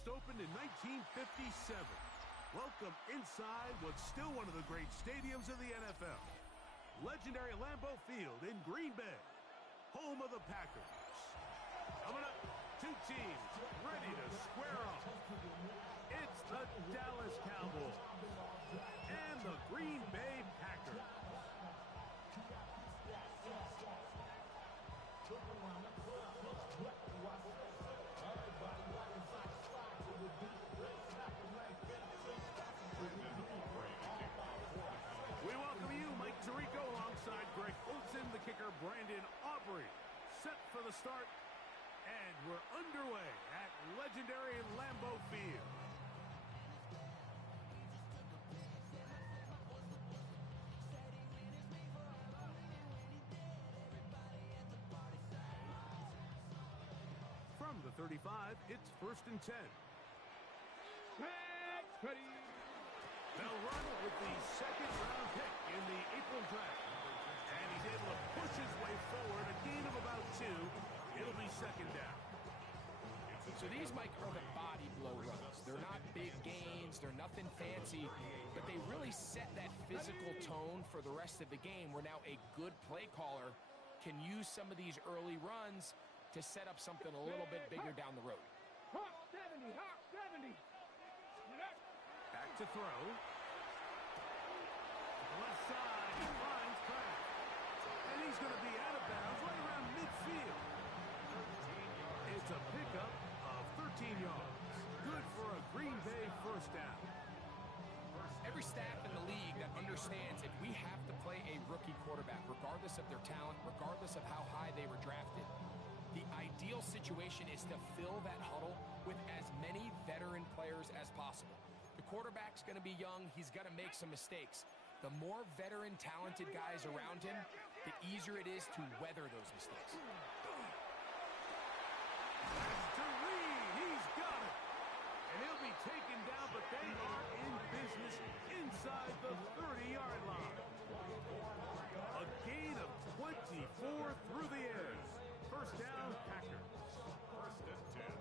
first opened in 1957. Welcome inside what's still one of the great stadiums of the NFL. Legendary Lambeau Field in Green Bay, home of the Packers. Coming up, two teams ready to square off. It's the Dallas Cowboys and the Green Bay Packers. We welcome you, Mike Tirico, alongside Greg Olsen, the kicker, Brandon Aubrey. Set for the start, and we're underway at legendary Lambeau Field. From the 35, it's 1st and 10. Ready. They'll run with the second-round pick in the April draft. And he's able to push his way forward, a gain of about 2. It'll be 2nd down. So these, Mike, are the body blow runs. They're not big gains, they're nothing fancy, but they really set that physical tone for the rest of the game, where now a good play caller can use some of these early runs to set up something a little bit bigger down the road. Hawk 70, Hawk 70. Back to throw. Left side, he finds Kraft. And he's going to be out of bounds right around midfield. It's a pickup of 13 yards. Good for a Green Bay 1st down. Every staff in the league that understands if we have to play a rookie quarterback, regardless of their talent, regardless of how high they were drafted, the ideal situation is to fill that huddle with as many veteran players as possible. The quarterback's going to be young. He's going to make some mistakes. The more veteran, talented guys around him, the easier it is to weather those mistakes. That's to Reed. He's got it. And he'll be taken down, but they are in business inside the 30-yard line. A gain of 24 through the air. 1st down, Packers.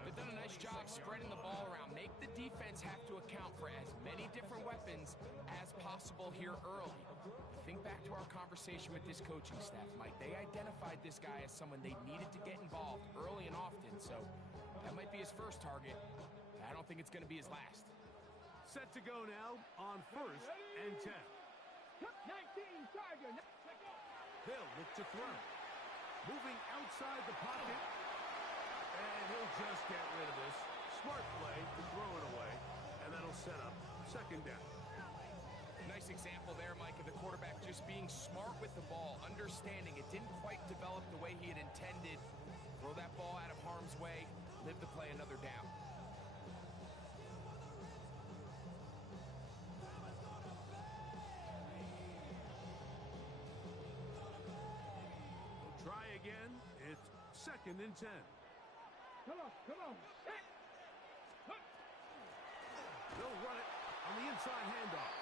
They've done a nice job spreading the ball around. Make the defense have to account for as many different weapons as possible here early. Think back to our conversation with this coaching staff, Mike. They identified this guy as someone they needed to get involved early and often, so that might be his first target. I don't think it's going to be his last. Set to go now on 1st and 10. 19, target. They'll look to throw. Moving outside the pocket. And he'll just get rid of this. Smart play to throw it away. And that'll set up 2nd down. Nice example there, Mike, of the quarterback just being smart with the ball, understanding it didn't quite develop the way he had intended. Throw that ball out of harm's way, live to play another down. Try again. It's 2nd and 10. Come on. They'll run it on the inside handoff.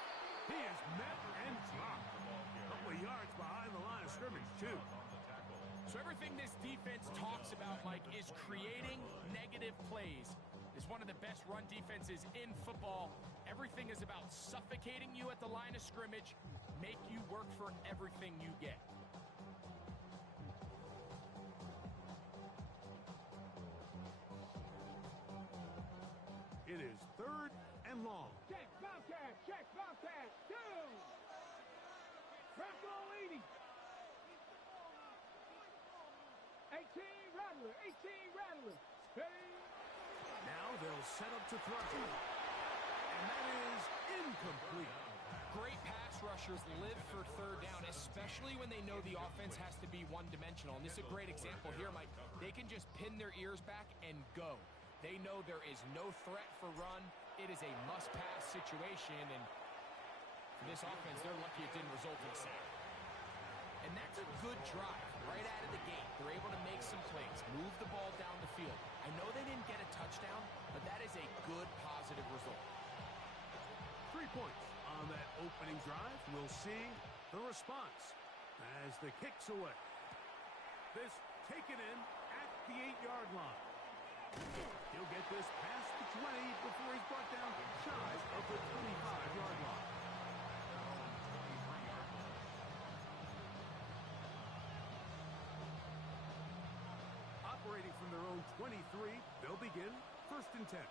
He is met and dropped. A couple of yards behind the line of scrimmage, too. So everything this defense talks about, Mike, is creating negative plays. It's one of the best run defenses in football. Everything is about suffocating you at the line of scrimmage, make you work for everything you get. It is 3rd and long. Check, Bobcat. 2. Braccolini. 18, Rattler. Ready. Now they'll set up to throw. And that is incomplete. Great pass rushers live for 3rd down, especially when they know the offense has to be one-dimensional. And this is a great example here, Mike. They can just pin their ears back and go. They know there is no threat for run. It is a must-pass situation, and for this offense, they're lucky it didn't result in a sack. And that's a good drive right out of the gate. They're able to make some plays, move the ball down the field. I know they didn't get a touchdown, but that is a good, positive result. 3 points on that opening drive. We'll see the response as the kick's away. This taken in at the 8-yard line. He'll get this past the 20 before he's brought down shy of the 25-yard line. Operating from their own 23, they'll begin 1st and 10.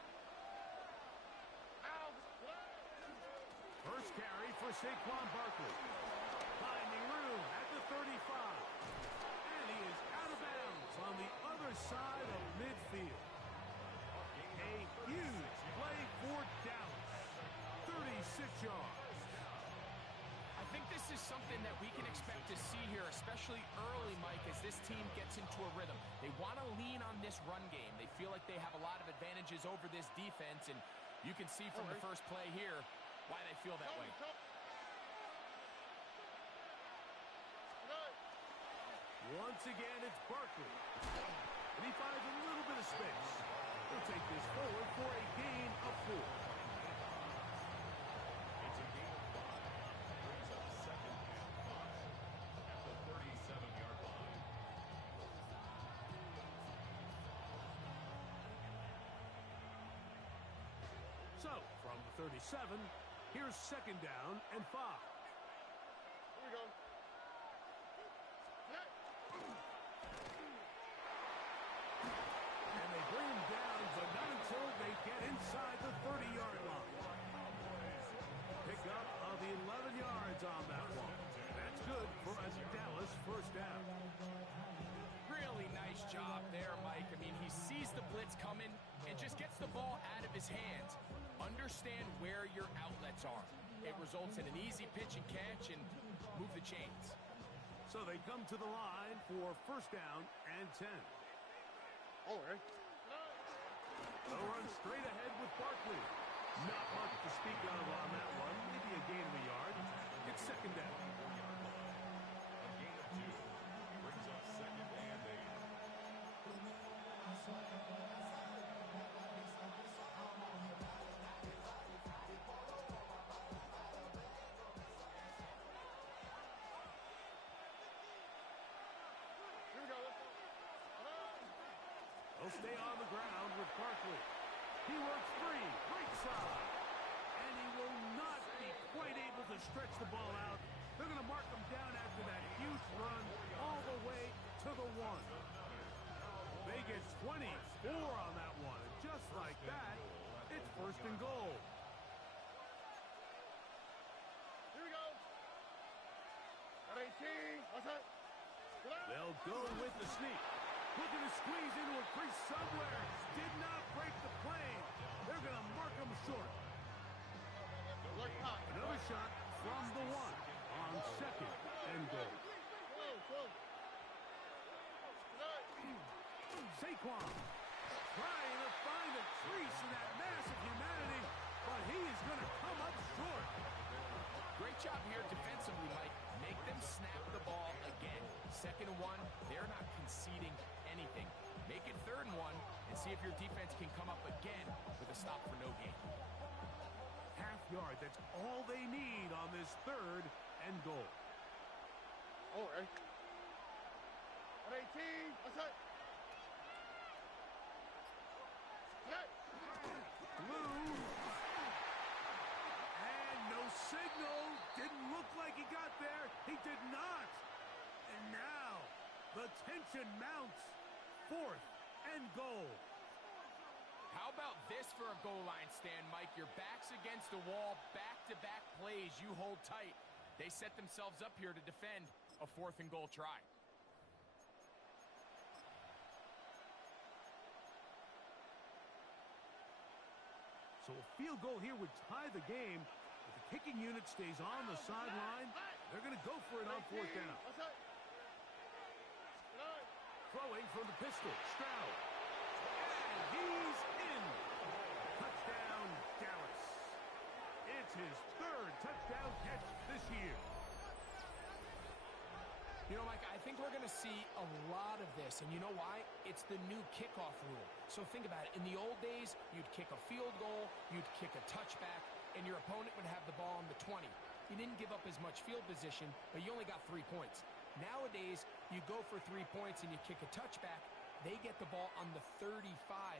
First carry for Saquon Barkley. Finding room at the 35. And he is out of bounds on the other side of midfield. A huge play for Dallas. 36 yards. I think this is something that we can expect to see here, especially early, Mike, as this team gets into a rhythm. They want to lean on this run game. They feel like they have a lot of advantages over this defense, and you can see from the first play here why they feel that way. Once again, it's Barkley. And he finds a little bit of space. He'll take this forward for a gain of 4. It's a gain of 5. Brings up 2nd and 5 at the 37-yard line. So, from the 37, here's 2nd down and 5. Here we go. And they bring him down, but not until they get inside the 30-yard line. Pick up of 11 yards on that one. That's good for a Dallas 1st down. Really nice job there, Mike. I mean, he sees the blitz coming and just gets the ball out of his hands. Understand where your outlets are. It results in an easy pitch and catch and move the chains. So they come to the line for 1st down and 10. All right. They'll run straight ahead with Barkley. Not much to speak of on that one. Maybe a gain of a yard. It's 2nd down. A gain of 2. Brings up 2nd and 8. Here we go. They'll stay on the ground with Barkley. He works free, right side. And he will not be quite able to stretch the ball out. They're going to mark him down after that huge run all the way to the 1. They get 24 on that one. And just like that, it's 1st and goal. Here we go. At 18. What's that? They'll go with the sneak. Looking to squeeze into a crease somewhere. Did not break the plane. They're going to mark him short. Another shot from the 1 on 2nd and goal. Saquon trying to find a crease in that mass of humanity, but he is going to come up short. Great job here defensively, Mike. Make them snap the ball again. 2nd and 1, they're not conceding anything. Make it 3rd and 1 and see if your defense can come up again with a stop for no gain. Half yard, that's all they need on this 3rd and goal. All right. At 18. What's that? Blue. And no signal. Didn't look like he got there. He did not. And now the tension mounts. 4th and goal. How about this for a goal line stand, Mike? Your back's against the wall, back-to-back plays you hold tight. They set themselves up here to defend a 4th and goal try. So a field goal here would tie the game. If the kicking unit stays on the sideline, they're going to go for it on 4th down. What's that? Throwing from the pistol, Stroud. And he's in. Touchdown, Dallas. It's his 3rd touchdown catch this year. You know, Mike, I think we're going to see a lot of this, and you know why? It's the new kickoff rule. So think about it. In the old days, you'd kick a field goal, you'd kick a touchback, and your opponent would have the ball on the 20. You didn't give up as much field position, but you only got 3 points. Nowadays, you go for 3 points and you kick a touchback, They get the ball on the 35.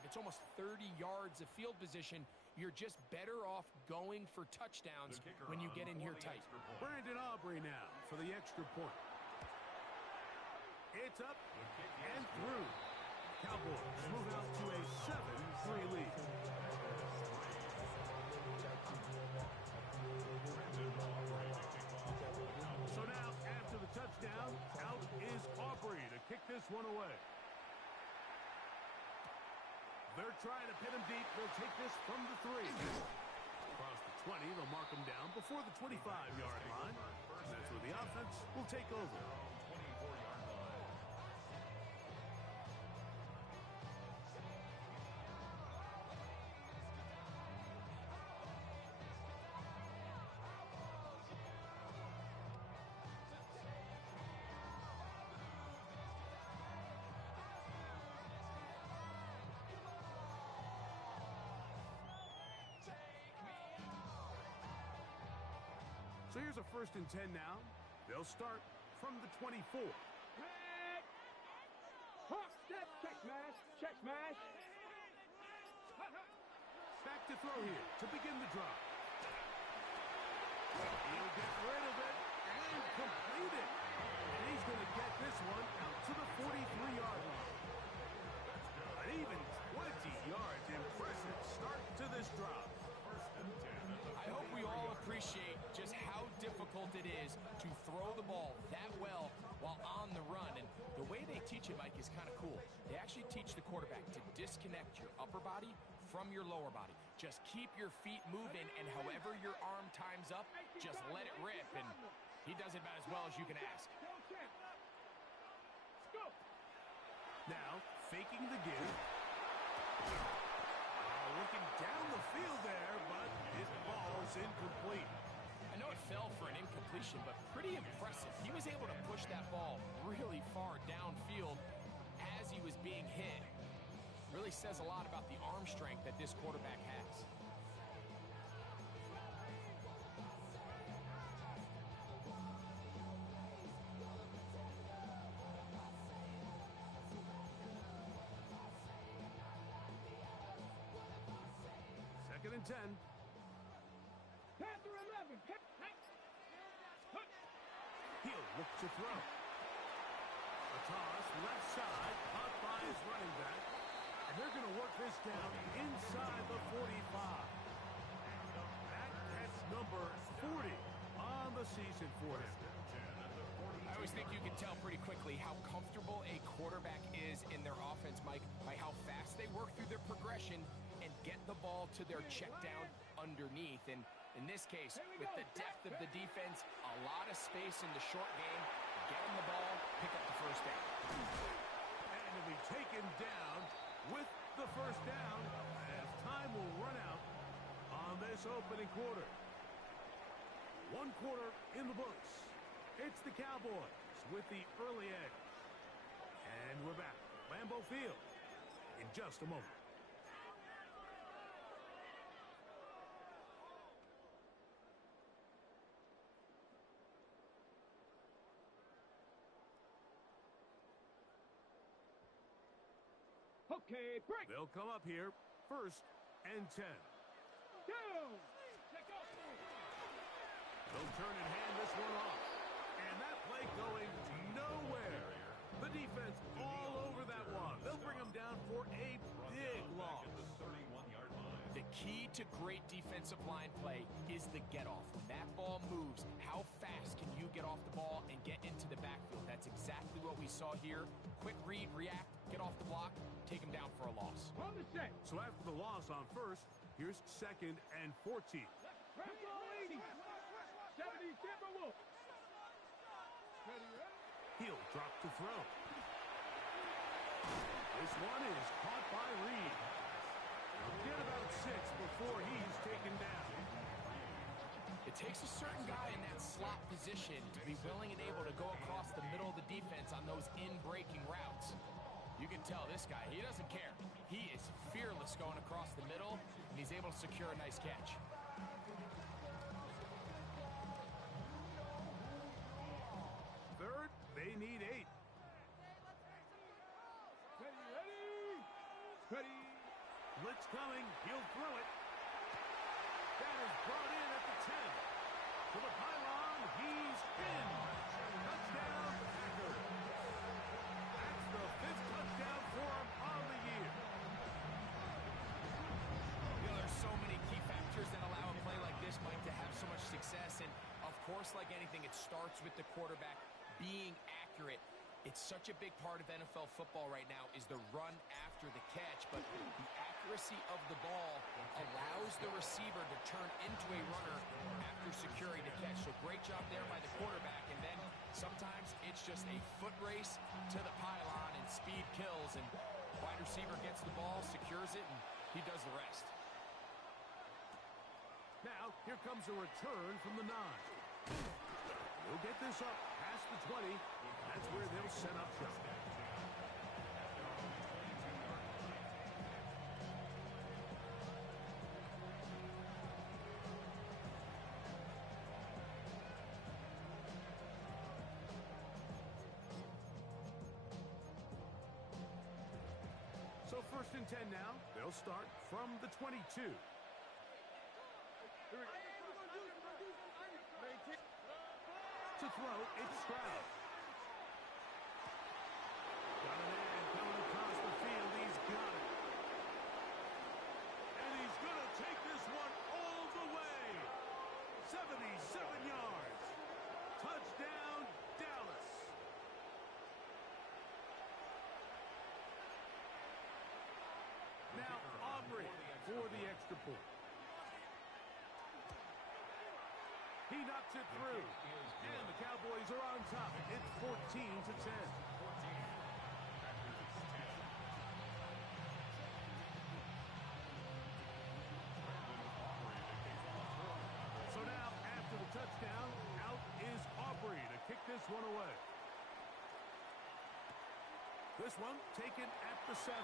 It's almost 30 yards of field position. You're just better off going for touchdowns when you get in here tight. Brandon Aubrey now for the extra point. It's up and through. Cowboys move out to a 7-3 lead. So now, after the touchdown, out is Aubrey to kick this one away. They're trying to pin him deep. They'll take this from the 3. Across the 20, they'll mark him down before the 25-yard line. And that's where the offense will take over. 24-yard line. So here's a 1st and 10 now. They'll start from the 24. Hawk step, check smash, check smash. Back to throw here to begin the drive. He'll get rid of it and complete it. And he's going to get this one out to the 43-yard line. An even 20 yards. Impressive start to this drive. I hope we all appreciate just how difficult it is to throw the ball that well while on the run. And the way they teach it, Mike, is kind of cool. They actually teach the quarterback to disconnect your upper body from your lower body. Just keep your feet moving, and however your arm times up, just let it rip. And he does it about as well as you can ask. Now, faking the give. Looking down the field there, but his ball's incomplete. I know it fell for an incompletion, but pretty impressive. He was able to push that ball really far downfield as he was being hit. Really says a lot about the arm strength that this quarterback has. Second and 10. Panther 11. He'll look to throw. A toss left side, caught by his running back. And they're going to work this down inside the 45. That's number 40 on the season for him. I always think you can tell pretty quickly how comfortable a quarterback is in their offense, Mike, by how fast they work through their progression and get the ball to their check down underneath. And in this case, with the depth of the defense, a lot of space in the short game, get him the ball, pick up the first down. And he'll be taken down with the first down as time will run out on this opening quarter. 1 quarter in the books. It's the Cowboys with the early edge. And we're back at Lambeau Field in just a moment. Okay, break. They'll come up here, 1st and 10. Down. They'll turn and hand this one off. And that play going nowhere. The defense all over that one. They'll bring them down for a big loss. The key to great defensive line play is the get-off. When that ball moves, how fast can you get off the ball and get into the backfield? That's exactly what we saw here. Quick read, react, get off the block, take him down for a loss. On the set. So after the loss on 1st, here's 2nd and 14. Rambo 80. 70 Timberwolves. He'll drop to throw. This one is caught by Reed. He'll get about 6 before he's taken down. It takes a certain guy in that slot position to be willing and able to go across the middle of the defense on those in-breaking routes. You can tell this guy, he doesn't care. He is fearless going across the middle, and he's able to secure a nice catch. Third, they need 8. Ready. Blitz coming. He'll throw it. That is brought in at the 10. To the pylon. He's in. Touchdown, Packers. That's the 5th touchdown for him on the year. You know, there's so many key factors that allow a play like this, Mike, to have so much success. And, of course, like anything, it starts with the quarterback being accurate. It's such a big part of NFL football right now is the run after the catch, but the accuracy of the ball allows the receiver to turn into a runner after securing the catch. So great job there by the quarterback, and then sometimes it's just a foot race to the pylon and speed kills, and wide receiver gets the ball, secures it, and he does the rest. Now, here comes a return from the 9. He'll get this up past the 20. That's where they'll set up shop. So 1st and 10 now. They'll start from the 22. To throw, it's Stroud. Got a man coming across the field. He's got it. And he's going to take this one all the way. 77 yards. Touchdown, Dallas. Now Aubrey for the extra point. He knocks it through. And the Cowboys are on top. It's 14-10. So now, after the touchdown, out is Aubrey to kick this one away. This one taken at the 7.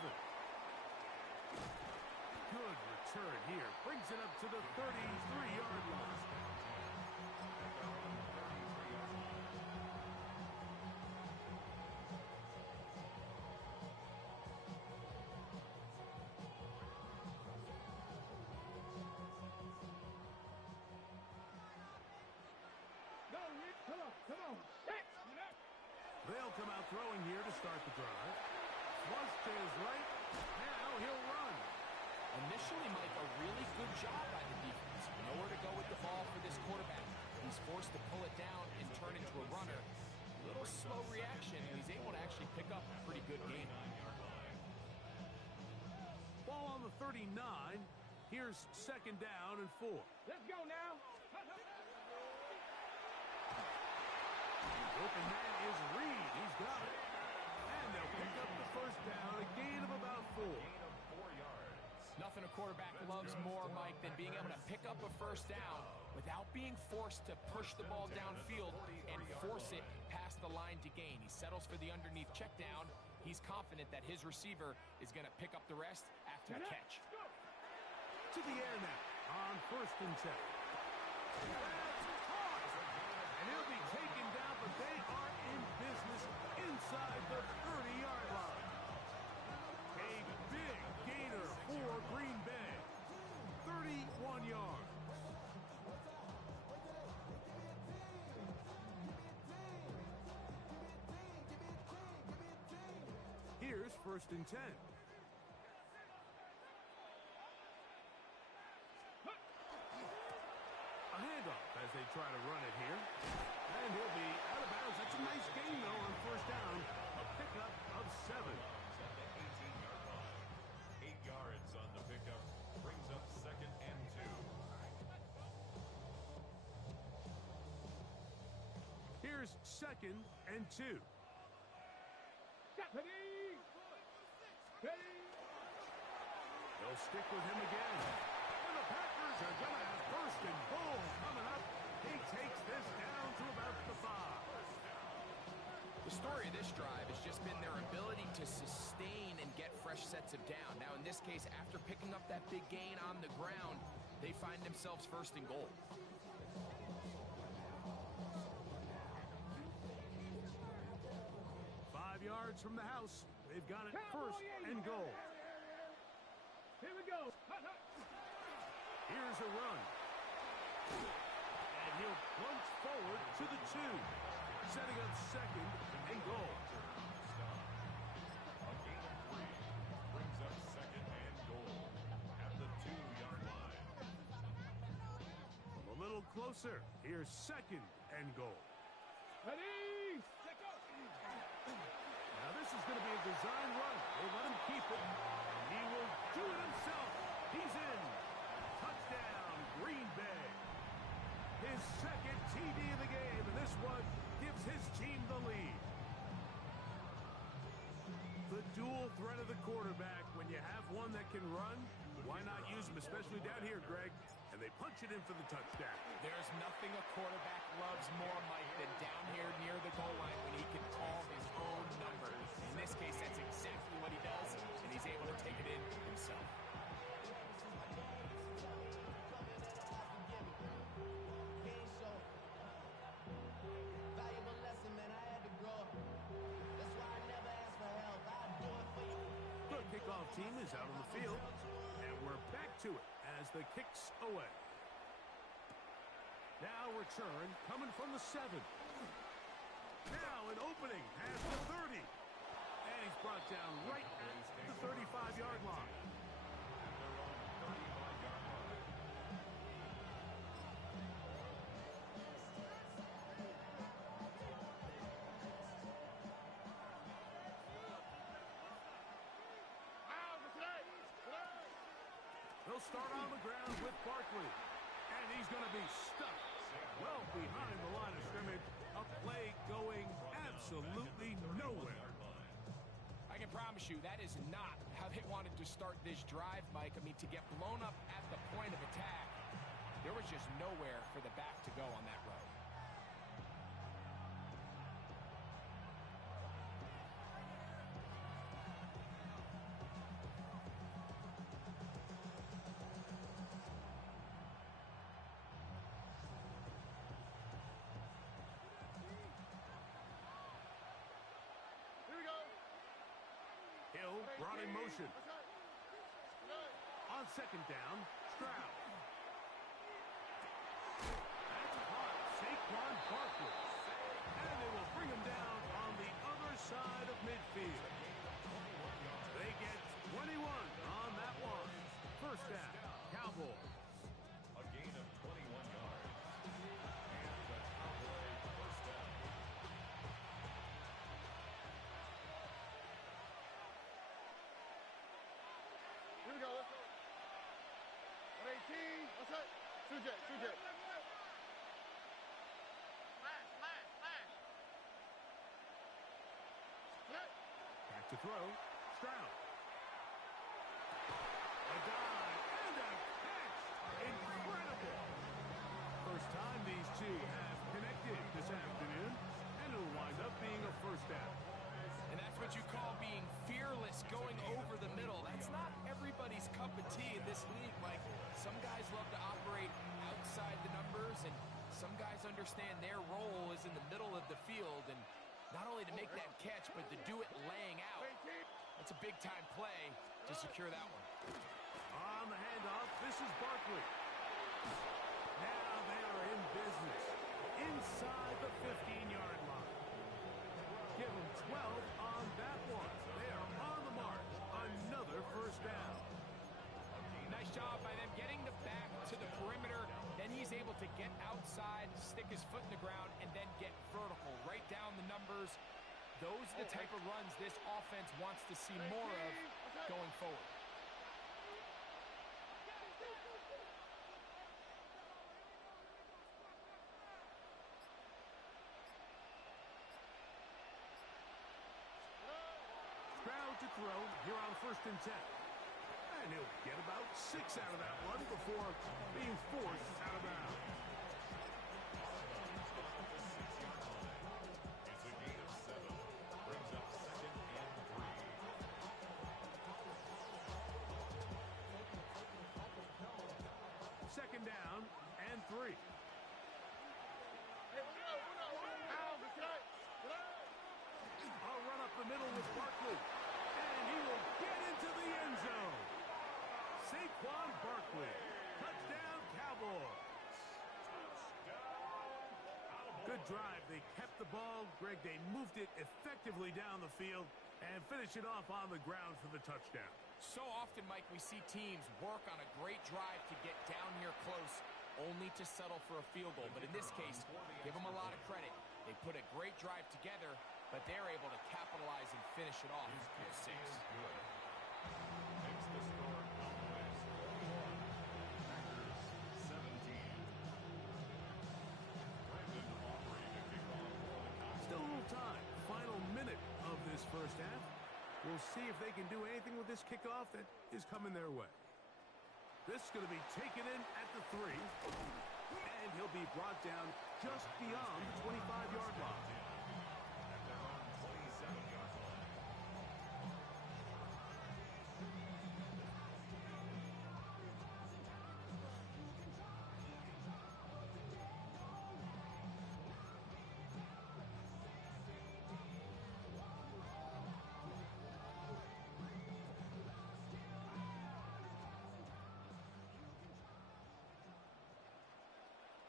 Good return here. Brings it up to the 33-yard line. Come on. Set. They'll come out throwing here to start the drive. Flush to his right. Now he'll run. Initially, Mike, a really good job by the defense. Nowhere to go with the ball for this quarterback. He's forced to pull it down and turn into a runner. A little slow reaction, and he's able to actually pick up a pretty good gain. Ball on the 39. Here's 2nd down and 4. Let's go now. Open man is Reed. He's got it. And they'll pick up the 1st down, a gain of about 4. Nothing a quarterback loves more, Mike, than being able to pick up a 1st down without being forced to push the ball downfield and force it past the line to gain. He settles for the underneath check down. He's confident that his receiver is going to pick up the rest after the catch. To the air now on 1st and 10. And he'll be taken down, but they are in business inside the 30-yard line. A big gainer for Green Bay. 31 yards. Here's 1st and 10. A handoff as they try to run it here. And he'll be out of bounds. That's a nice gain, though, on 1st down. A pickup of 7. At the 18-yard line. 8 yards on the pickup. Brings up 2nd and 2. Here's 2nd and 2. Ready. Ready. They'll stick with him again. And the Packers are going to have 1st and goal coming up. He takes this down to about the 5. The story of this drive has just been their ability to sustain and get fresh sets of down. Now, in this case, after picking up that big gain on the ground, they find themselves 1st and goal. Yards from the house. They've got it 1st and goal. Here we go. Hut, hut. Here's a run. And he'll plunge forward to the 2, setting up second and goal. A gain of 3 brings up second and goal at the 2-yard line. From a little closer, here's second and goal. Ready. Let go. Now this is going to be a design run. They let him keep it. And he will do it himself. He's in. Touchdown, Green Bay. His second TD of the game, and this one gives his team the lead. The dual threat of the quarterback. When you have one that can run, why not use him, especially down here, Greg? And they punch it in for the touchdown. There's nothing a quarterback loves more, Mike, than down here near the goal line when he can call his own number. In this case, that's exactly what he does, and he's able to take it in himself. The kickoff team is out on the field, and we're back to it as the kick's away. Now return coming from the 7. Now an opening past the 30. And he's brought down right at the 35-yard line. At their own 35-yard line. They'll start on the ground with Barkley. And he's going to be stuck well behind the line of scrimmage. A play going absolutely nowhere. I can promise you that is not how they wanted to start this drive, Mike. I mean, to get blown up at the point of attack, there was just nowhere for the back to go on that road. Hill brought in motion. On second down, Stroud. That's caught. Saquon Barkley. And they will bring him down on the other side of midfield. They get 21 on that one. First down, Cowboys. A gain of 21 yards. And the Cowboy first down. Here we go. Let's go. 118. What's that? Two jet. Back to throw, Stroud. A dive and a catch. Incredible. First time these two have connected this afternoon, and it'll wind up being a first down. And that's what you call being fearless, going over the middle. That's not everybody's cup of tea in this league, Mike. Some guys love to operate outside the numbers, and some guys understand their role is in the middle of the field, and not only to make that catch, but to do it laying out. That's a big-time play to secure that one. On the handoff, this is Barkley. Now they are in business inside the 15-yard line. Give them 12 on that one. They are on the march. Another first down. Nice job by them getting the back to the perimeter. Then he's able to get outside, stick his foot in the ground, and then get vertical. Right down the numbers. Those are the type of runs this offense wants to see more of going forward. Stroud to throw here on 1st and 10. And he'll get about 6 out of that one before being forced out of bounds. It's a gain of 7. Brings up second and 3. Second down and 3. A run up the middle with Barkley. And he will get into the end zone. Saquon Barkley. Touchdown, Cowboys. Good drive. They kept the ball. Greg, they moved it effectively down the field and finished it off on the ground for the touchdown. So often, Mike, we see teams work on a great drive to get down here close, only to settle for a field goal. But in this case, give them a lot of credit. They put a great drive together, but they're able to capitalize and finish it off with 6. Makes the score Cowboys 41, Packers 17. Brandon Aubrey to kick off for the Cowboys. Still a little time. Final minute of this first half. We'll see if they can do anything with this kickoff that is coming their way. This is going to be taken in at the 3. And he'll be brought down just beyond the 25-yard line. At their own 27-yard line.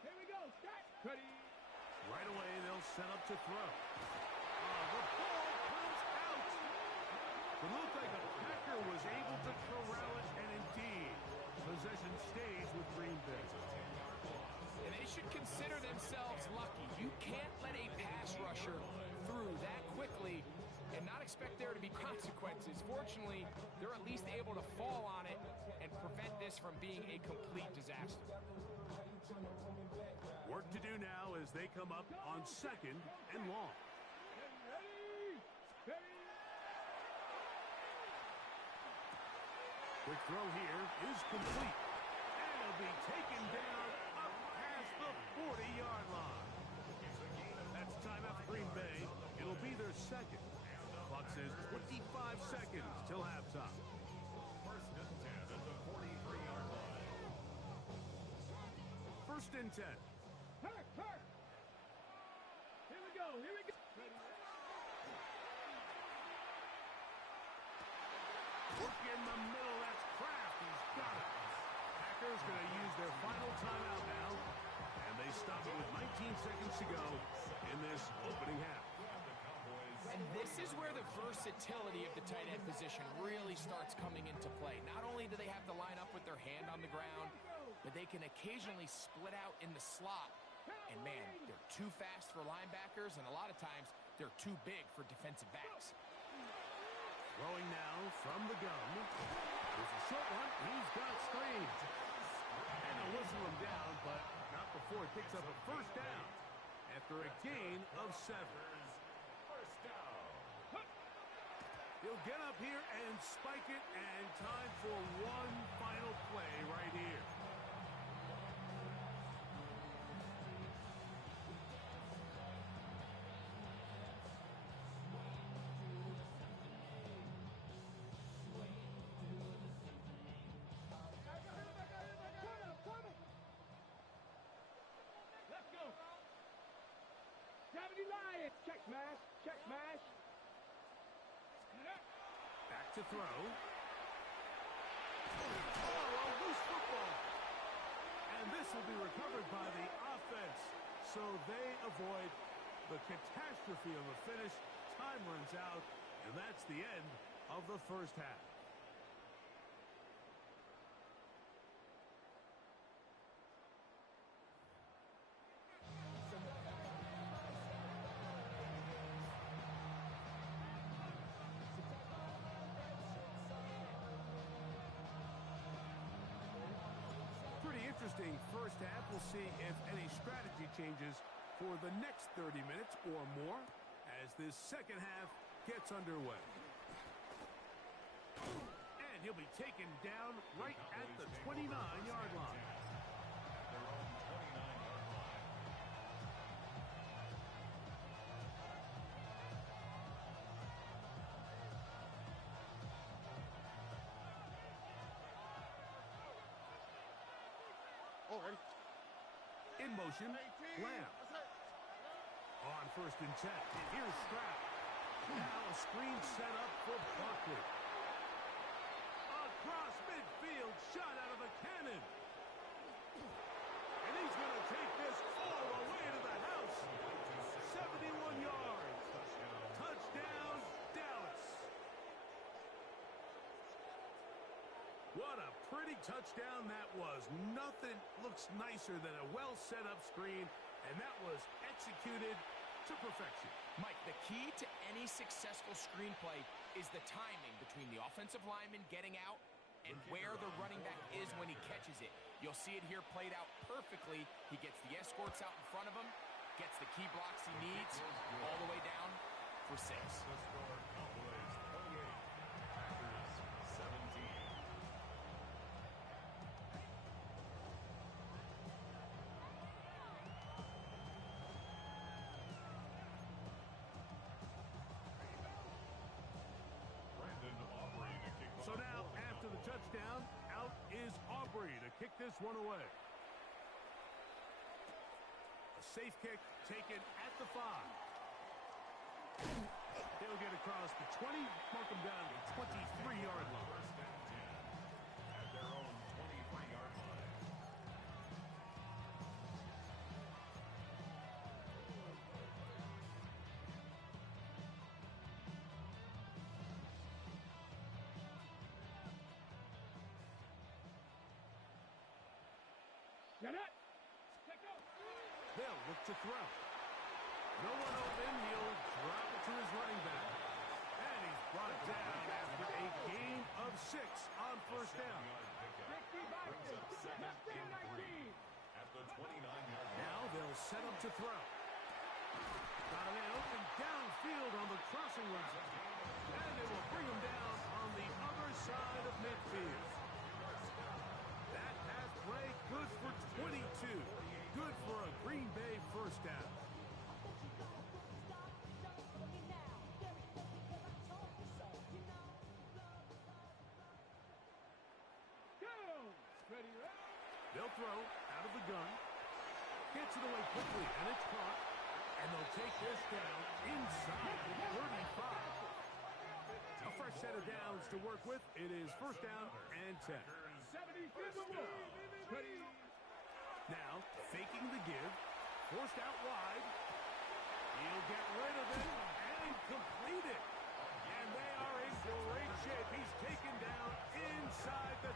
Here we go. Start. Ready. Right away, they'll set up to throw. The ball comes out. It looked like a Packer was able to corral it, and indeed, possession stays with Green Bay. And they should consider themselves lucky. You can't let a pass rusher through that quickly and not expect there to be consequences. Fortunately, they're at least able to fall on it and prevent this from being a complete disaster. Work to do now as they come up on 2nd and long. Ready. Ready. Quick throw here is complete. And it'll be taken down up past the 40-yard line. That's timeout for Green Bay. It'll be their 2nd. Clock says 25 seconds till halftime. First and 10 at the 43-yard line. 1st and 10. Hurt. Hurt. Here we go. Here we go. Ready. Look in the middle. That's Kraft. He's got it. Packers going to use their final timeout now. And they stop it with 19 seconds to go in this opening half. And this is where the versatility of the tight end position really starts coming into play. Not only do they have to line up with their hand on the ground, but they can occasionally split out in the slot. And man, they're too fast for linebackers, and a lot of times they're too big for defensive backs. Throwing now from the gun. There's a short one. He's got screens. And they'll whistle him down, but not before it picks up a first down after a gain of 7. First down. He'll get up here and spike it, and time for one final play right here. Let's go. Gravity Lions. Check smash. Check smash. Back to throw. Oh, a loose football. And this will be recovered by the offense. So they avoid the catastrophe of a finish. Time runs out, and that's the end of the first half. Pretty interesting first half. We'll see if any strategy changes for the next 30 minutes or more as this second half gets underway. And he'll be taken down right at the 29-yard line. At their own 29-yard line. Already. In motion, 18. Lamb. That's it. On 1st and 10. And here's Stroud. Now a screen set up for Barkley. A across midfield, shot out of a cannon. And he's going to take this all the way to the house. 71 yards. Touchdown, Dallas. What a pretty touchdown that was. Nothing looks nicer than a well set up screen, and that was executed to perfection. Mike, the key to any successful screenplay is the timing between the offensive lineman getting out and where the running back is when he catches it. You'll see it here played out perfectly. He gets the escorts out in front of him, gets the key blocks he needs, all the way down for 6. The score, Cowboys 28, Packers 17. Brandon Aubrey to kick off. So now, after the touchdown, out is Aubrey to kick this one away. A safe kick taken at the 5. He'll get across the 20, mark him down to 23-yard line. First and 10 at their own 23-yard line. Get it. Take off. They'll look to throw. No one open. He'll drop it to his running back. And he's brought down after a gain of 6 on first down. 65 Brings up second Left and and 3 at the 29-yard line. Now they'll set up to throw. Got a man open downfield on the crossing route. And it will bring him down on the other side of midfield. That pass play good for 22. Good for a Green Bay first down. Go. Ready, right? They'll throw out of the gun. Gets it away quickly, and it's caught. And they'll take this down inside the 35. A fresh set of downs to work with. It is first down and 10. 75 and 1. Ready. Now, faking the give. Forced out wide. He'll get rid of it and complete it. And they are in great shape. He's taken down inside the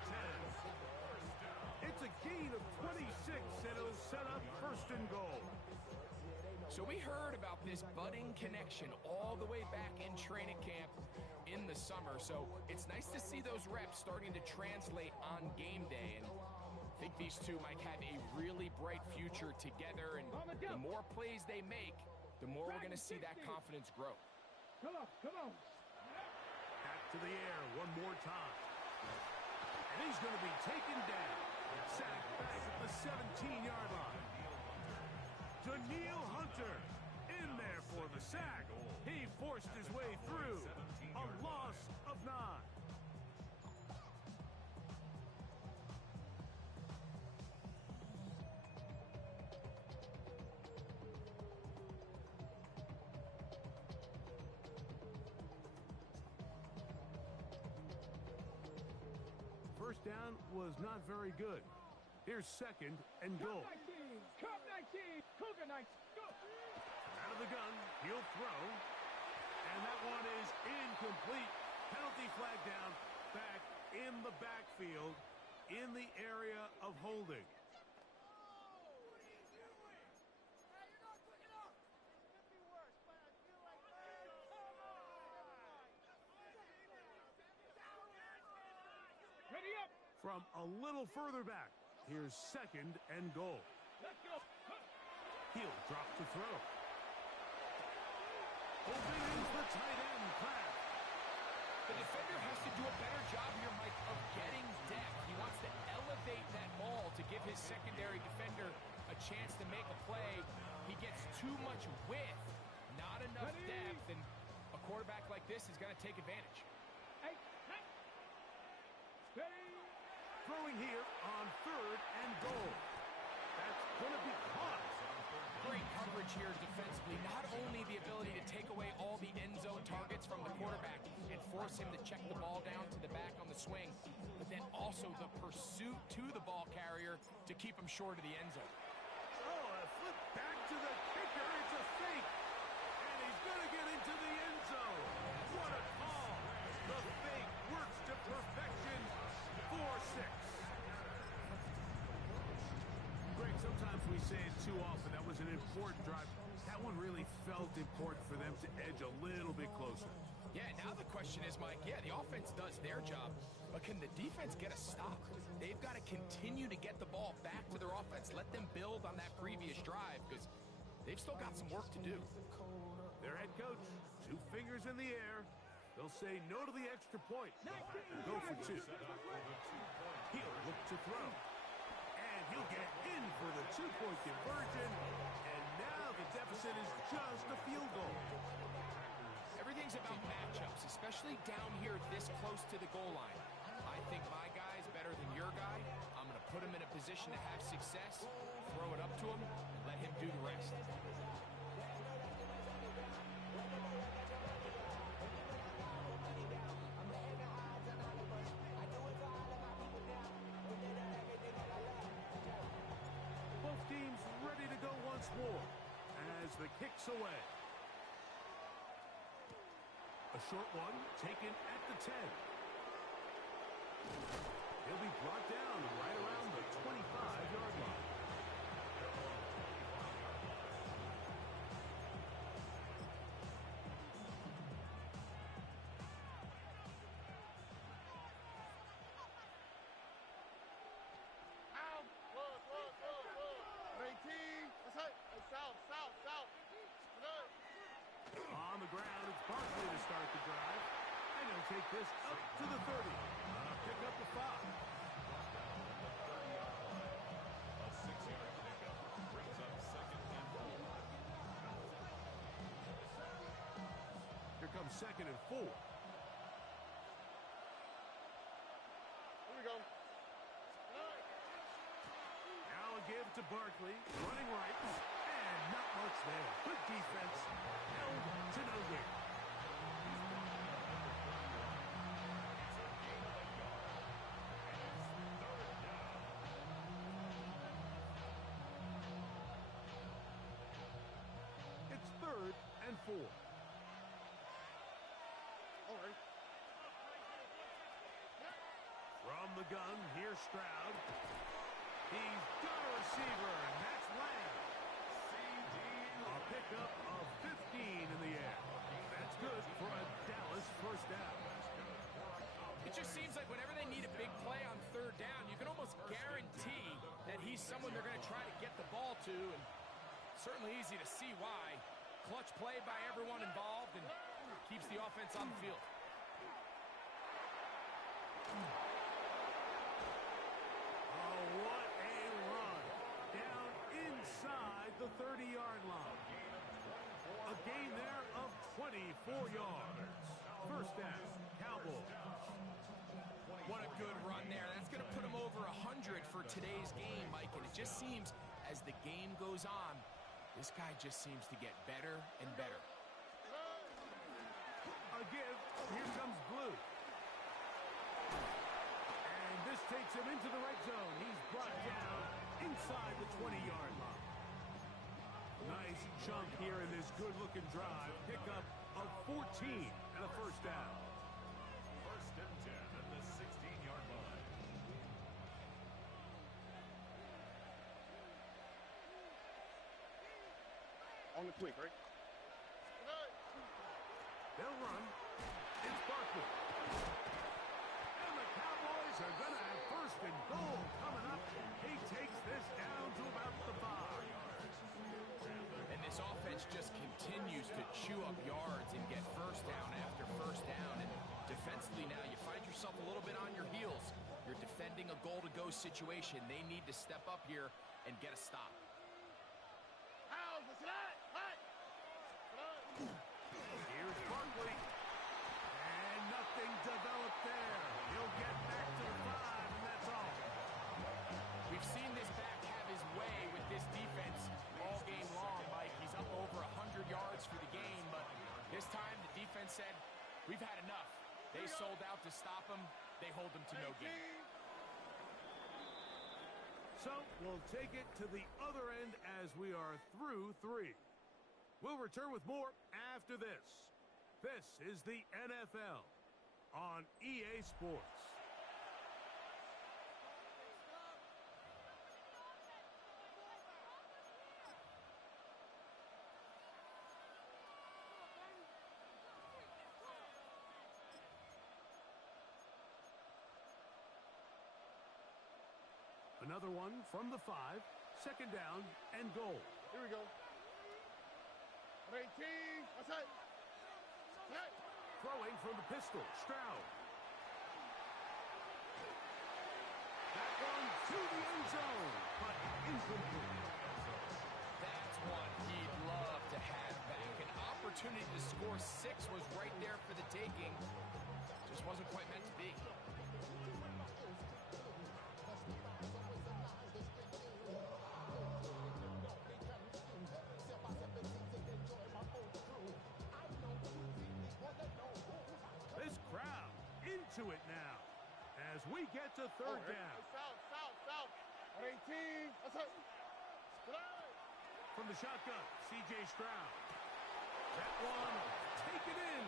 10. It's a gain of 26, and it'll set up first and goal. So we heard about this budding connection all the way back in training camp in the summer. So it's nice to see those reps starting to translate on game day. And I think these two might have a really bright future together. And the more plays they make, the more we're going to see that confidence grow. Come on, come on. Back to the air one more time. And he's going to be taken down. Sacked back at the 17-yard line. Danielle Hunter in there for the sack. He forced his way through. A loss of 9. First down was not very good. Here's second and goal. Cup 19. Cougar Knights. Go. Out of the gun, he'll throw. And that one is incomplete. Penalty flag down, back in the backfield, in the area of holding. Ready up. From a little further back, here's second and goal. Let's go. He'll drop to throw. Open is the tight end pass. The defender has to do a better job here, Mike, of getting depth. He wants to elevate that ball to give his secondary defender a chance to make a play. He gets too much width, not enough depth, and a quarterback like this is going to take advantage. Hey, hey. Ready. Throwing here on third and goal. That's going to be caught. Great coverage here defensively. Not only the ability to take away all the end zone targets from the quarterback and force him to check the ball down to the back on the swing, but then also the pursuit to the ball carrier to keep him short of the end zone. Oh, a flip back to the kicker. It's a fake. And he's going to get into the end zone. What a call. The fake works to perfection. 4-6. Greg, sometimes we say it too often. That was an important drive. That one really felt important for them to edge a little bit closer. Yeah, now the question is, Mike, yeah, the offense does their job, but can the defense get a stop? They've got to continue to get the ball back to their offense. Let them build on that previous drive because they've still got some work to do. Their head coach, 2 fingers in the air. They'll say no to the extra point. Go for 2. He'll look to throw. And he'll get in for the 2-point conversion. And now the deficit is just a field goal. Everything's about matchups, especially down here this close to the goal line. I think my guy's better than your guy. I'm going to put him in a position to have success, throw it up to him, and let him do the rest. Both teams ready to go once more as the kick's away. A short one taken at the 10. He'll be brought down right around the 25-yard line. Out. Look. 18. Let's hit. Hey, south. Good. On the ground, it's Barkley to start the drive. And he'll take this up to the 30. Pick up the 5. A 6-yard pickup brings up 2nd and 4. Here comes 2nd and 4. Here we go. Now a give to Barkley, running right, and not much there. Good defense, held to no gain. It's 3rd and 4. All right. From the gun, here's Stroud. He's got a receiver, and that's Lamb. A pickup of 15 in the air. That's good for a Dallas first down. It just seems like whenever they need a big play on 3rd down, you can almost guarantee that he's someone they're going to try to get the ball to, and certainly easy to see why. Clutch play by everyone involved and keeps the offense on the field. Oh, what a run. Down inside the 30-yard line. A gain there of 24 yards. First down, Cowboys. What a good run there. That's going to put him over 100 for today's game, Mike. And it just seems as the game goes on, this guy just seems to get better and better. A give. Here comes Blue. And this takes him into the red zone. He's brought down inside the 20-yard line. Nice chunk here in this good-looking drive. Pickup of 14 and a first down. 1st and 10 at the 16-yard line. On the quick, right? They'll run. It's Barkley. And the Cowboys are going to have 1st and goal coming up. He takes this down to about the 5. And this offense just continues to chew up yards and get first down after first down. And defensively now, you find yourself a little bit on your heels. You're defending a goal-to-go situation. They need to step up here and get a stop. Here's Barkley. And nothing developed there. He'll get back to the 5, and that's all. We've seen this back have his way with this defense all game long, Mike. He's up over 100 yards for the game, but this time the defense said, we've had enough. They sold out to stop him. They hold him to no gain. So we'll take it to the other end as we are through 3. We'll return with more after this. This is the NFL on EA Sports. Another one from the 5. Second down and goal. Here we go. 18. That's it. Set. Throwing from the pistol. Stroud. That one to the end zone, but incomplete. That's one he'd love to have back. An opportunity to score 6 was right there for the taking. Just wasn't quite meant to be. This crowd into it now as we get to third down. South. 18. That's it. From the shotgun, C.J. Stroud. That one taken in.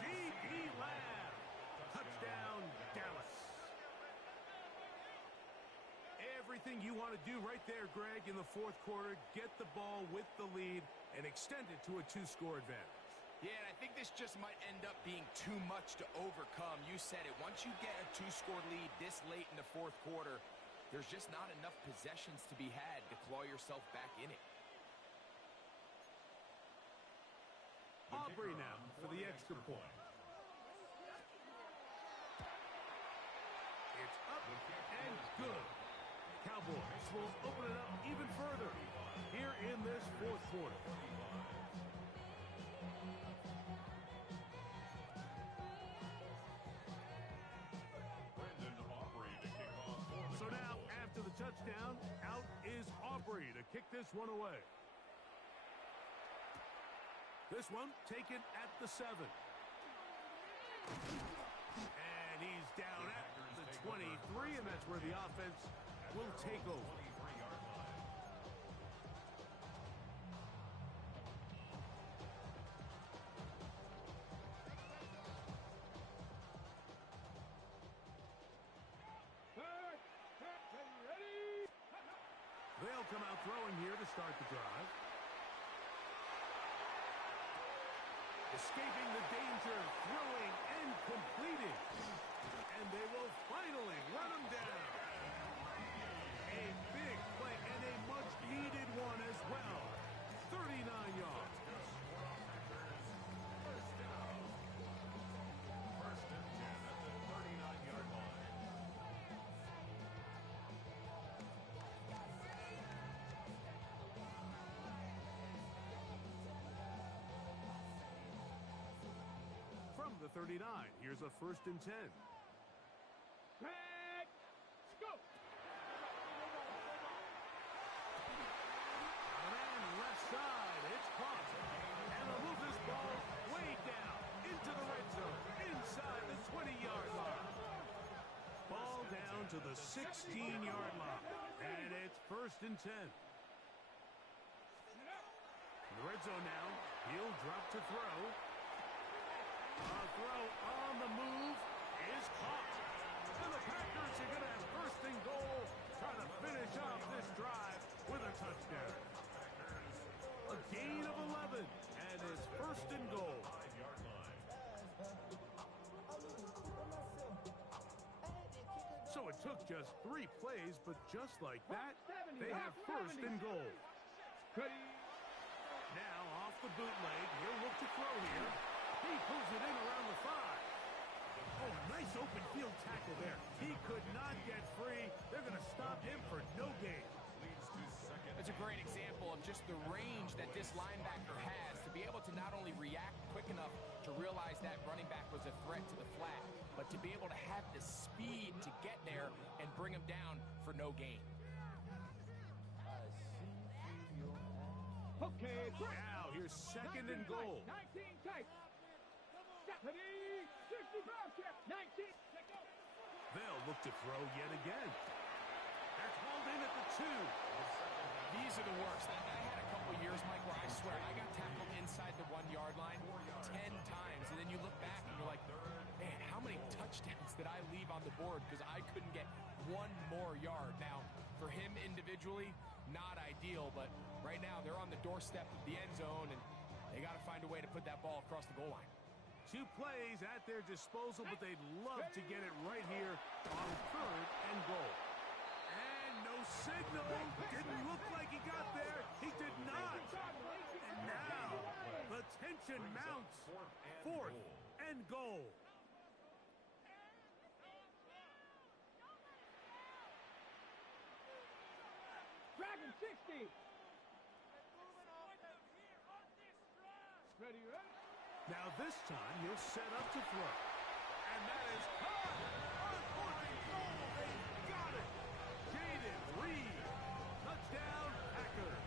C.D. Lamb. Touchdown, Dallas. Everything you want to do right there, Greg, in the fourth quarter. Get the ball with the lead and extend it to a 2-score advantage. Yeah, and I think this just might end up being too much to overcome. You said it. Once you get a 2-score lead this late in the fourth quarter, there's just not enough possessions to be had to claw yourself back in it. Aubrey now for the extra point. It's up and good. Cowboys will open it up even further here in this fourth quarter. So now, after the touchdown, out is Aubrey to kick this one away. This one taken at the 7. And he's down at the 23, and that's where the offense will take over. They'll come out throwing here to start the drive. Escaping the danger, throwing and completing. And they will finally run him down. A big play and a much-needed one as well. 39 yards. First and 10 at the 39-yard line. From the 39, here's a first and 10. Back. Go. And left side, it's caught. And they'll move this ball way down into the red zone, inside the 20-yard line. Ball down to the 16-yard line. And it's first and 10. In the red zone now, he'll drop to throw. A throw on the move is caught. And the Packers are going to have first and goal, trying to finish off this drive with a touchdown. A gain of 11, and it's first and goal. 5-yard line. So it took just 3 plays, but just like that, they have first and goal. Now off the bootleg, he'll look to throw here. He pulls it in around the 5. Oh, nice open field tackle there. He could not get free. They're going to stop him for no gain. Leads to second. It's a great example of just the range that this linebacker has to be able to not only react quick enough to realize that running back was a threat to the flat, but to be able to have the speed to get there and bring him down for no gain. Okay, Now here's second and goal. 19 tight. Ready, 60. 19. Check out. They'll look to throw yet again. They're called in at the 2. These are the worst. I had a couple years, Mike, where I swear I got tackled inside the 1-yard line 10 times, and then you look back and you're like, man, how many touchdowns did I leave on the board because I couldn't get one more yard? Now, for him individually, not ideal, but right now they're on the doorstep of the end zone, and they got to find a way to put that ball across the goal line. 2 plays at their disposal, but they'd love to get it right here on 3rd and goal. And no signal. Didn't look like he got there. He did not. And now the tension mounts. 4th and goal. Dragon 60. Ready, ready? Now this time he'll set up to throw. And that is caught. Unfortunate goal. They got it. Jaden Reed. Touchdown, Packers.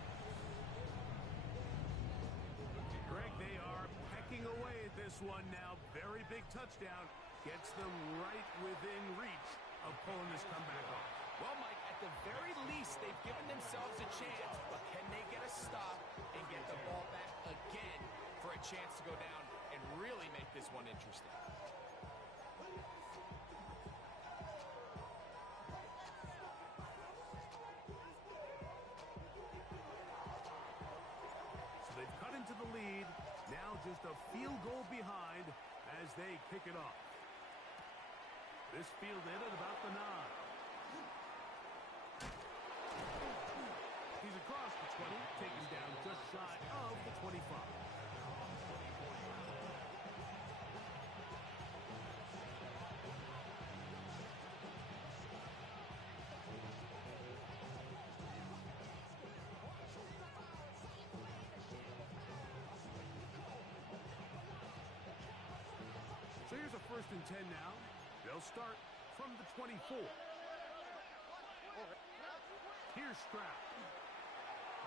Greg, they are pecking away at this one now. Very big touchdown. Gets them right within reach of pulling this comeback off. Well, Mike, at the very least, they've given themselves a chance, but can they get a stop and get the ball back again for a chance to go down and really make this one interesting? So they've cut into the lead. Now just a field goal behind as they kick it off. This fielded at about the 9. He's across the 20, taken down just shy of the 25. So here's a 1st and 10 now. They'll start from the 24. Here's Stroud.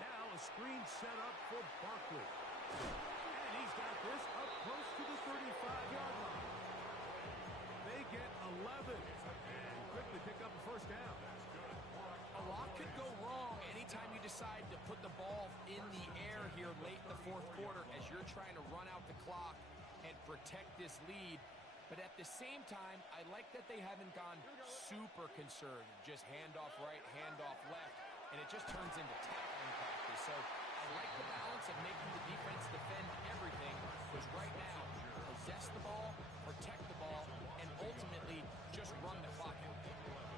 Now a screen set up for Barkley. And he's got this up close to the 35-yard line. They get 11 and quickly pick up a 1st down. A lot could go wrong anytime you decide to put the ball in the air here late in the 4th quarter as you're trying to run out the clock and protect this lead. But at the same time, I like that they haven't gone super conservative. Just handoff right, handoff left, and it just turns into tackling practice. So I like the balance of making the defense defend everything, because right now, possess the ball, protect the ball, and ultimately just run the clock out.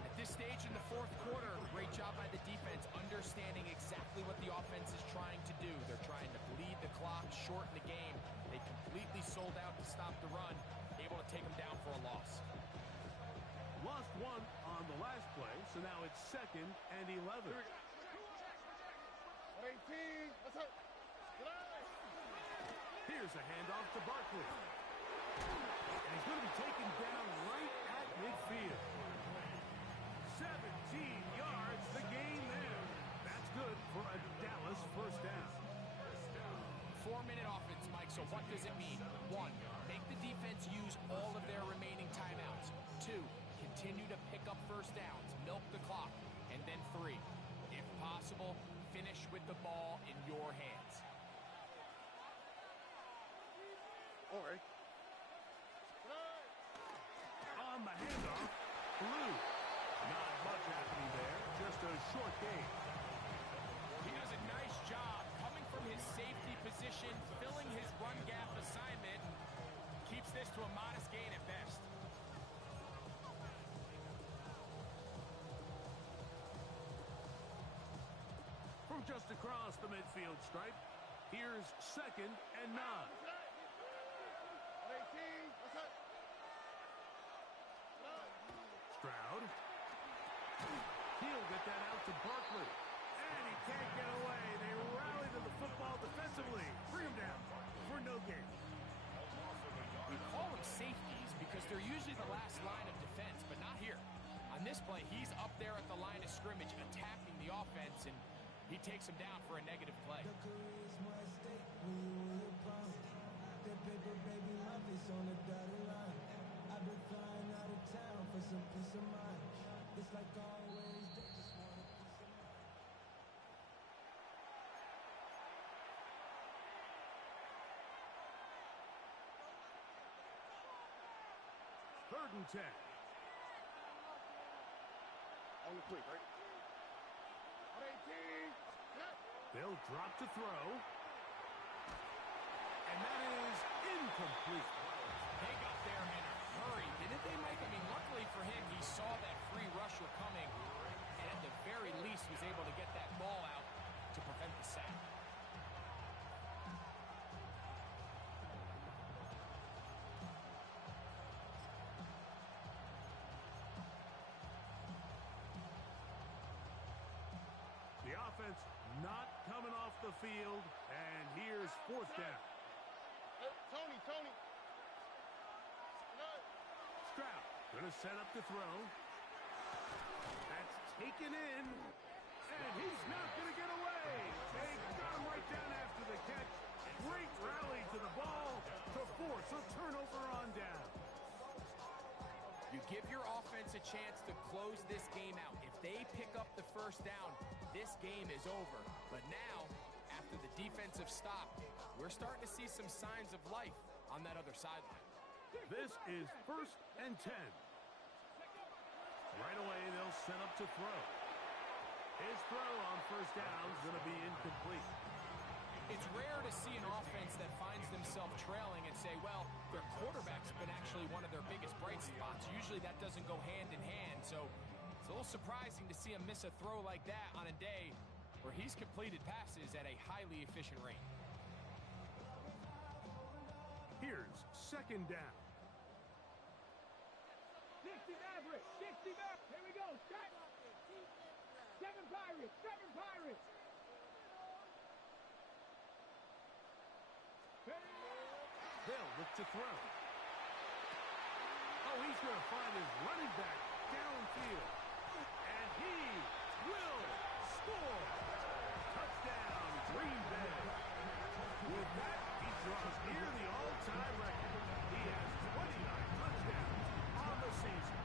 At this stage in the 4th quarter, great job by the defense, understanding exactly what the offense is trying to do. They're trying to bleed the clock, shorten the game. They completely sold out to stop the run, able to take them down for a loss. Lost 1 on the last play, so now it's 2nd and 11. 18. Let's go. Here's a handoff to Barkley. And he's going to be taken down right at midfield. 17 yards, the gain there. That's good for a Dallas 1st down. 4-minute offense, Mike, so what does it mean? 1, make the defense use all of their remaining timeouts. 2, continue to pick up 1st downs, milk the clock. And then 3, if possible, finish with the ball in your hands. Or On the handoff, Blue. Not much happening there, just a short gain. He does a nice job coming from his safety position, filling his run gap assignment, keeps this to a modest gain at best. From just across the midfield stripe, here's 2nd and 9. 18. Let's go. Stroud. He'll get that out to Barkley. And he can't get away. They rally to the football defensively. Bring him down for no gain. We call them safeties because they're usually the last line of defense, but not here. On this play, he's up there at the line of scrimmage attacking the offense, and he takes him down for a negative play. 3rd and 10. On the quick, right? On 18. They'll drop to throw. And that is incomplete. They got there in a hurry, didn't they, Mike? I mean, luckily for him, he saw that free rusher coming, and at the very least was able to get that ball out to prevent the sack. The offense not coming off the field, and here's 4th down. Hey, Tony. Stroud going to set up to throw. That's taken in, and he's not going to get away. They got him right down after the catch. Great rally to the ball to force a turnover on down. You give your offense a chance to close this game out. If they pick up the 1st down, this game is over. But now, after the defensive stop, we're starting to see some signs of life on that other sideline. This is 1st and 10. Right away, they'll set up to throw. His throw on 1st down is going to be incomplete. It's rare to see an offense that finds themselves trailing and say, well, their quarterback's been actually one of their biggest bright spots. Usually that doesn't go hand in hand, so it's a little surprising to see him miss a throw like that on a day where he's completed passes at a highly efficient rate. Here's 2nd down. 60 Mavericks. 60 Mavericks. Here we go. Set. 7 Pirates. 7 Pirates. They'll look to throw. Oh, he's going to find his running back downfield. And he will score. Touchdown, Green Bay. With that, he draws near the all-time record. He has 29 touchdowns on the season.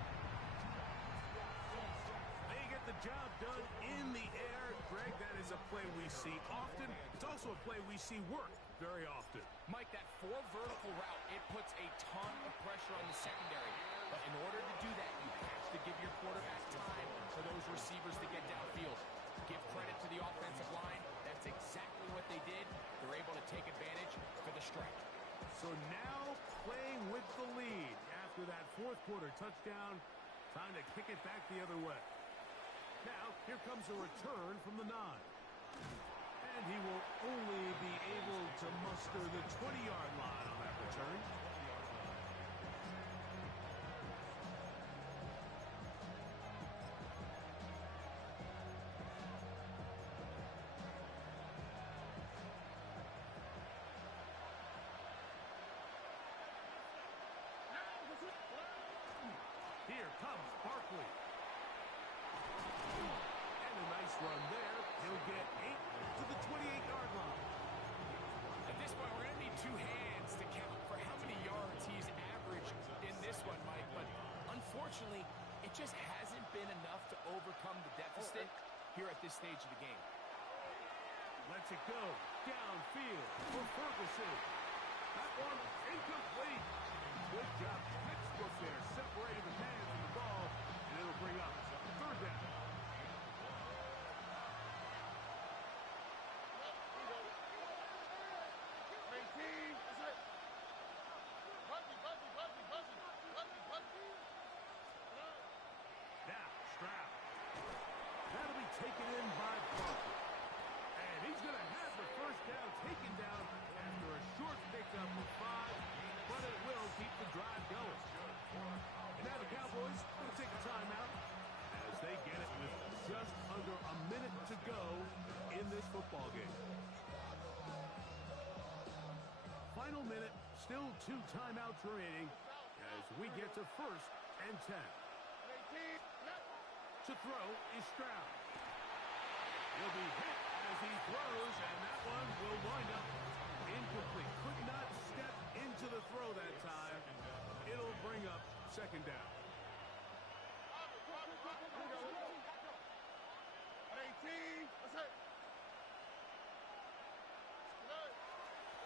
They get the job done in the air. Greg, that is a play we see often. It's also a play we see work very often. Mike, that 4 vertical route, it puts a ton of pressure on the secondary. But in order to do that, you have to give your quarterback time for those receivers to get downfield. Give credit to the offensive line. That's exactly what they did. They're able to take advantage for the strike. So now playing with the lead after that 4th quarter touchdown. Time to kick it back the other way. Now, here comes a return from the 9. And he will only be able to muster the 20-yard line on that return. Here comes Barkley. And a nice run there. He'll get 8 to the 28-yard line. At this point, we're going to need 2 hands to count for how many yards he's averaged in this one, Mike. But unfortunately, it just hasn't been enough to overcome the deficit here at this stage of the game. Lets it go downfield for Ferguson. That one incomplete. Good job. Textbook there. Separated the man from the ball. And it'll bring up 3rd down. Now, Stroud. That'll be taken in by Barkley. And he's going to have the 1st down taken down after a short pickup of 5, but it will keep the drive going. And now the Cowboys going to take a timeout as they get it with just under a minute to go in this football game. Final minute, still 2 timeouts remaining as we get to 1st and 10. To throw is Stroud. He'll be hit as he throws, and that one will wind up incomplete. Could not step into the throw that time. It'll bring up 2nd down.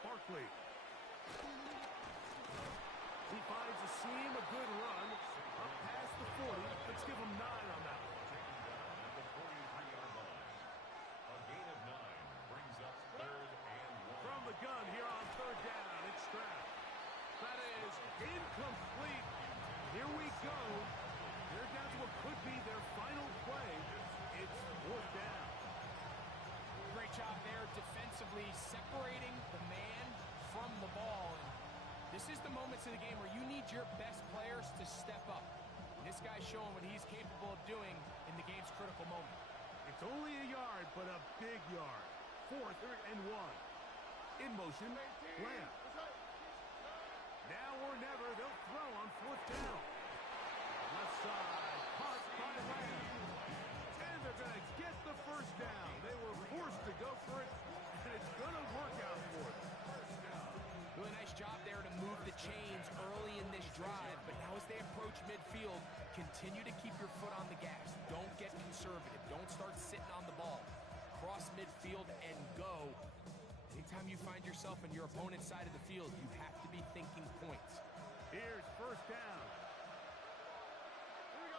Barkley. He finds a seam, a good run, could be their final play. It's fourth down. Great job there defensively, separating the man from the ball. And this is the moments of the game where you need your best players to step up. And this guy's showing what he's capable of doing in the game's critical moment. It's only a yard, but a big yard. 4th and 1. In motion, Lamb. Now or never, they'll throw on 4th down. Left side, caught by Lamb. And they're going to get the first down. They were forced to go for it, and it's going to work out for them. Really nice job there to move the chains early in this drive, but now as they approach midfield, continue to keep your foot on the gas. Don't get conservative. Don't start sitting on the ball. Cross midfield and go. Anytime you find yourself on your opponent's side of the field, you have to be thinking points. Here's first down. Here we go.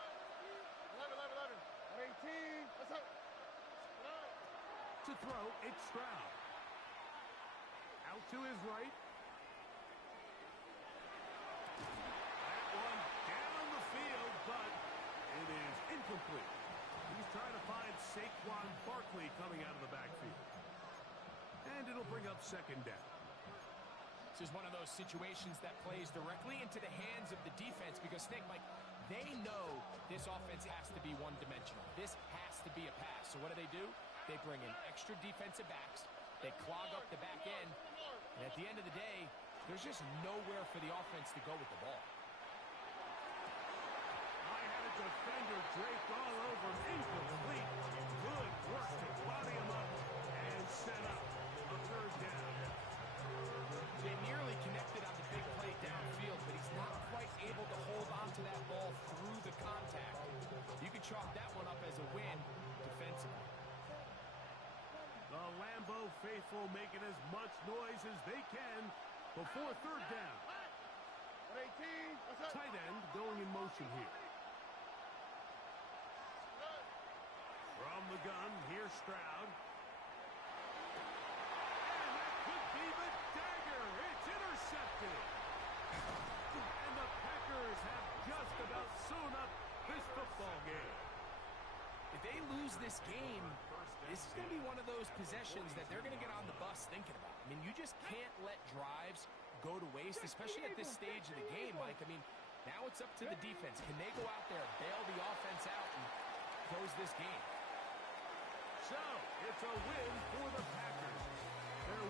11. 18. Let's go. To throw, it's Stroud. Out to his right. That one down the field, but it is incomplete. He's trying to find Saquon Barkley coming out of the backfield. And it'll bring up second down. This is one of those situations that plays directly into the hands of the defense because, Nick, Mike, they know this offense has to be one-dimensional. This has to be a pass. So what do? They bring in extra defensive backs. They clog up the back end. And at the end of the day, there's just nowhere for the offense to go with the ball. I had a defender draped all over, incomplete. Good work to body him up and set up a third down. They nearly connected on the big play downfield, but he's not quite able to hold on to that ball through the contact. You can chalk that one up as a win defensively. The Lambeau faithful making as much noise as they can before third down. 18. Tight end going in motion here. From the gun, here's Stroud. And that could be the dagger. It's intercepted. And the Packers have just about sewn up this football game. If they lose this game, this is going to be one of those possessions that they're going to get on the bus thinking about. I mean, you just can't let drives go to waste, especially at this stage of the game, Mike. I mean, now it's up to the defense. Can they go out there, bail the offense out, and close this game? So, it's a win for the Packers. They're